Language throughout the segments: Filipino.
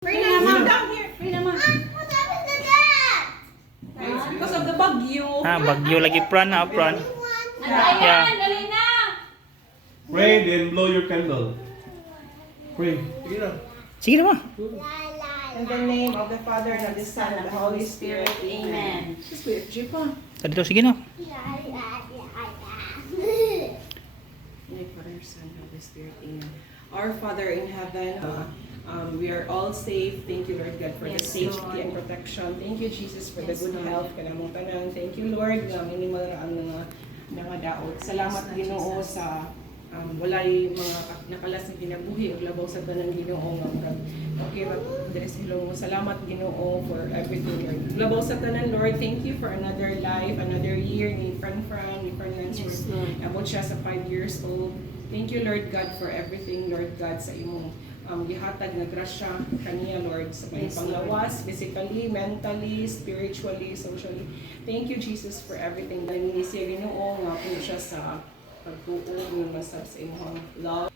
Bring Mom down here. Bring Mom. What happened to that? Because of the bagyo. Bagyo lagi pran pran. Yeah. Dali na. Pray, then blow your candle. Pray. Sige na mo. In the name of the Father, and of the Son, and of the Holy Spirit. Amen. Just wait, Jipa. Dito, sige na. Father, Son, and Holy Spirit. Amen. Our Father in heaven, we are all safe. Thank you, Lord God, for the safety and protection. Thank you, Jesus, for the good health. Kanamong tanan. Thank you, Lord, na minimal ra ang mga daot. Salamat, Ginoo, sa walay mga nakalas na kinabuhi o labaw sa tanan, Ginoo nga okay ra diri sa Hilong mo. Salamat, Ginoo, for everything, Lord. Labaw sa tanan, Lord. Thank you for another life, another year ni Fran Ransford. Abot siya sa 5 years old. Thank you, Lord God, for everything, Lord God, sa imong gihatag na grasya kaniya, Lord, sa kanyang panglawas, physically, mentally, spiritually, socially. Thank you, Jesus, for everything. Dahil hindi siya Ginoo nga po siya sa pagtuo ng masab sa imong love.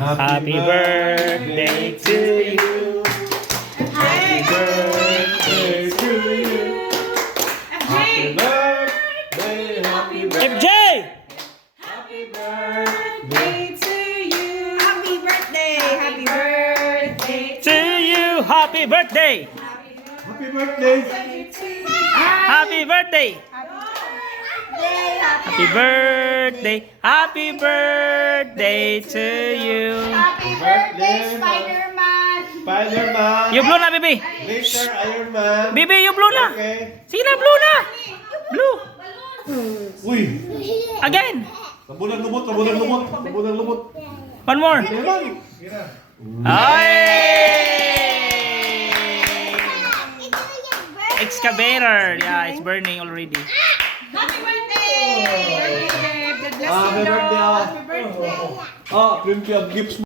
Happy birthday to you. Happy birthday to you. Happy birthday, happy birthday. FJ! Happy birthday. To you. Happy birthday. Happy birthday. To you, happy birthday! Happy birthday. Happy birthday! Happy birthday! Happy birthday to you! Happy birthday, Spider-Man! Spider-Man. You blow na, baby! Mr. Iron Man. Baby, you blow na! Okay. Sige na, blow na! Blow! Uy. Again! Labunan lumot, labunan lumot. Labunan lumot. One more! Ay! Excavator! Yeah, it's burning already. Happy birthday. God bless you, Happy Lord. birthday. Happy birthday. Plenty of gifts.